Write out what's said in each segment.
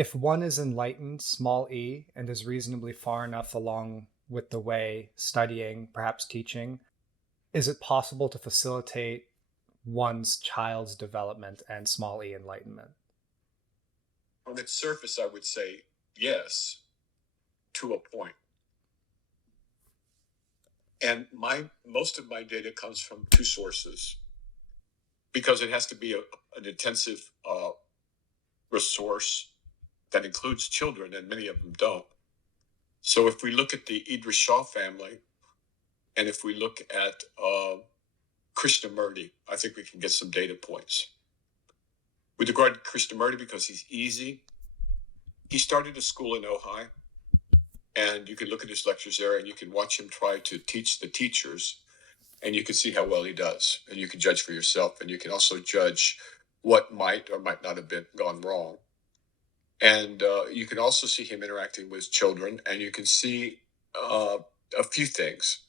If one is enlightened, small e, and is reasonably far enough along with the way, studying, perhaps teaching, is it possible to facilitate one's child's development and small e enlightenment? On its surface, I would say yes, to a point. And most of my data comes from two sources because it has to be an intensive resource that includes children, and many of them don't. So if we look at the Idris Shah family, and if we look at Krishnamurti, I think we can get some data points. With regard to Krishnamurti, because he's easy, he started a school in Ojai, and you can look at his lectures there, and you can watch him try to teach the teachers, and you can see how well he does, and you can judge for yourself, and you can also judge what might or might not have been gone wrong. And you can also see him interacting with children, and you can see a few things.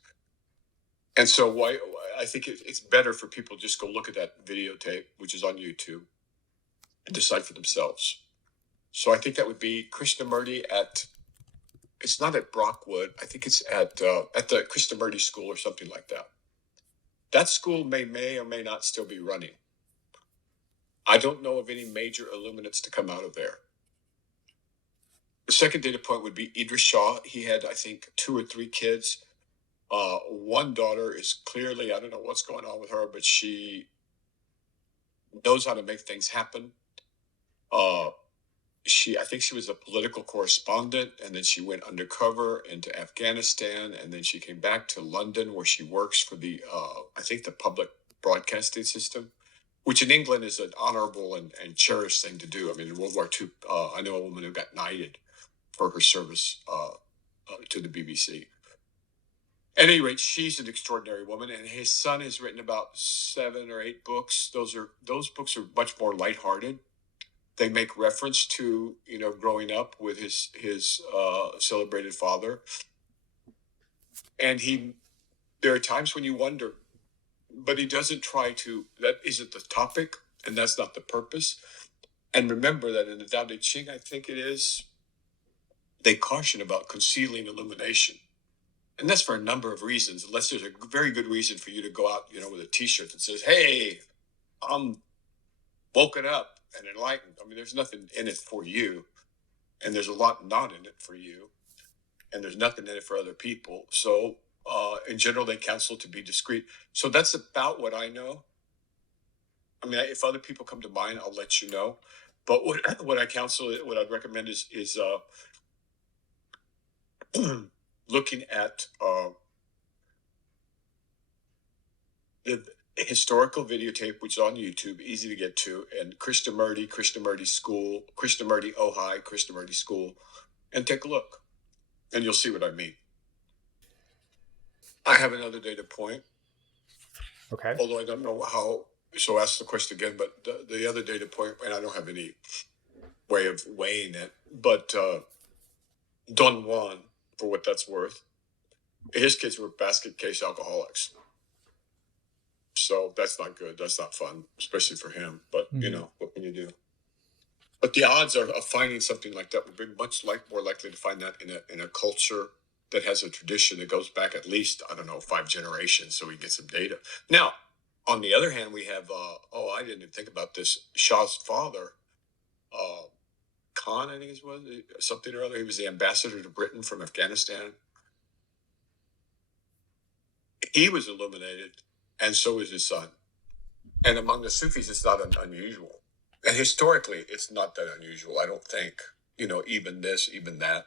And so why I think it's better for people to just go look at that videotape, which is on YouTube, and decide for themselves. So I think that would be Krishnamurti at, it's not at Brockwood. I think it's at the Krishnamurti school or something like that. That school may or may not still be running. I don't know of any major illuminates to come out of there. The second data point would be Idris Shah. He had, I think, 2 or 3 kids. One daughter is clearly, I don't know what's going on with her, but she knows how to make things happen. I think she was a political correspondent, and then she went undercover into Afghanistan, and then she came back to London, where she works for the, I think, the public broadcasting system, which in England is an honorable and cherished thing to do. I mean, in World War II, I know a woman who got knighted for her service to the BBC. At any rate, she's an extraordinary woman, and his son has written about 7 or 8 books. Those books are much more lighthearted. They make reference to growing up with his celebrated father, and there are times when you wonder, but he doesn't try to. That isn't the topic, and that's not the purpose. And remember that in the Tao Te Ching, I think it is, they caution about concealing illumination. And that's for a number of reasons, unless there's a very good reason for you to go out, with a T-shirt that says, "Hey, I'm woken up and enlightened." I mean, there's nothing in it for you, and there's a lot not in it for you, and there's nothing in it for other people. So, in general, they counsel to be discreet. So that's about what I know. I mean, if other people come to mind, I'll let you know. But what I counsel, what I'd recommend is looking at the historical videotape, which is on YouTube, easy to get to, and Krishnamurti School, Krishnamurti Ojai, Krishnamurti School, and take a look, and you'll see what I mean. I have another data point. Okay. Although I don't know how, so ask the question again, but the other data point, and I don't have any way of weighing it, but Don Juan, for what that's worth, his kids were basket case alcoholics. So that's not good. That's not fun, especially for him. But, what can you do? But the odds of finding something like that would be more likely to find that in a culture that has a tradition that goes back at least, I don't know, 5 generations, so we get some data. Now, on the other hand, we have, I didn't even think about this, Shah's father, Khan, I think it was, something or other. He was the ambassador to Britain from Afghanistan. He was illuminated, and so was his son. And among the Sufis, it's not unusual. And historically, it's not that unusual, I don't think. Even this, even that.